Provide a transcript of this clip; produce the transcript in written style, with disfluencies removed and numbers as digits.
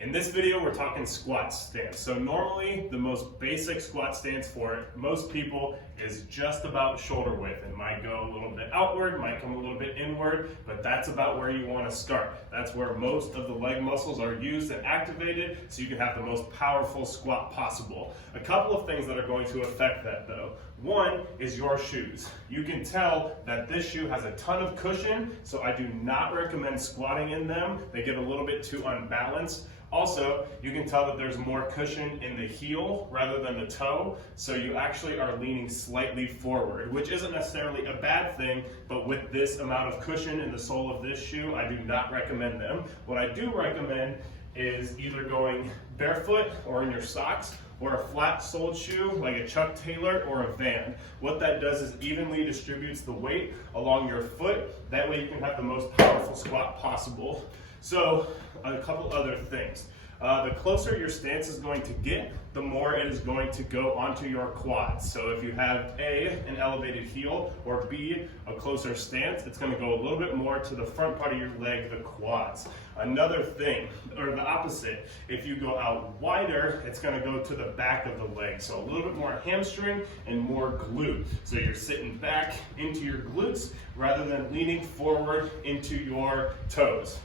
In this video, we're talking squat stance. So normally, the most basic squat stance for most people is just about shoulder width. It might go a little bit outward, might come a little bit inward, but that's about where you want to start. That's where most of the leg muscles are used and activated, so you can have the most powerful squat possible. A couple of things that are going to affect that though. One is your shoes. You can tell that this shoe has a ton of cushion, so I do not recommend squatting in them. They get a little bit too unbalanced. Also, you can tell that there's more cushion in the heel rather than the toe, so you actually are leaning slightly forward, which isn't necessarily a bad thing, but with this amount of cushion in the sole of this shoe, I do not recommend them. What I do recommend is either going barefoot or in your socks, or a flat-soled shoe like a Chuck Taylor or a Van. What that does is evenly distributes the weight along your foot. That way you can have the most powerful squat possible. So a couple other things. The closer your stance is going to get, the more it is going to go onto your quads. So if you have A, an elevated heel, or B, a closer stance, it's going to go a little bit more to the front part of your leg, the quads. Another thing, or the opposite, if you go out wider, it's going to go to the back of the leg. So a little bit more hamstring and more glute. So you're sitting back into your glutes rather than leaning forward into your toes.